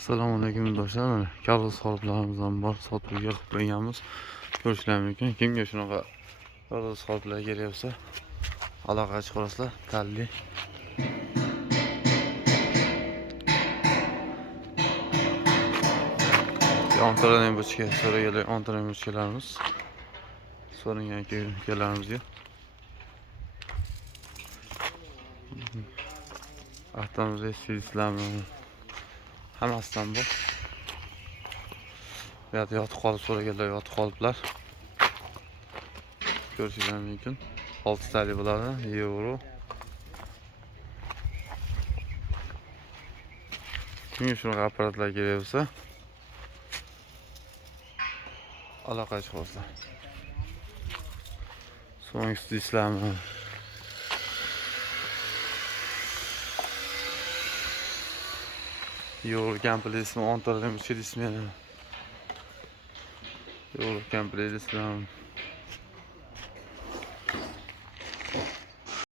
Assalomu alaykum do'stlar. Mana kallos qoliplarimiz bor, sotuvga qo'yganmiz. Ko'rishingiz mumkin. Kimga shunaqa kallos qoliplar kelyapsa, aloqa chiqarasizlar. Talli. Ontaran bochka so'raganlar, ontaran bochkalarimiz. So'ragan kelarimizga. Avtomobil stilistlarmi? Hammasidan bor. Bu yerda yotib qolib so'raganlar yotib qoliblar. Ko'rishingiz mumkin. 6 tali bo'ladi, yevro. Kimga shunaqa apparatlar kelyapsa, aloqa chiqarsa. So'ng stilistlarmi? Euro komplektsmi, ontaran bochka dismeni. Euro komplektsmi?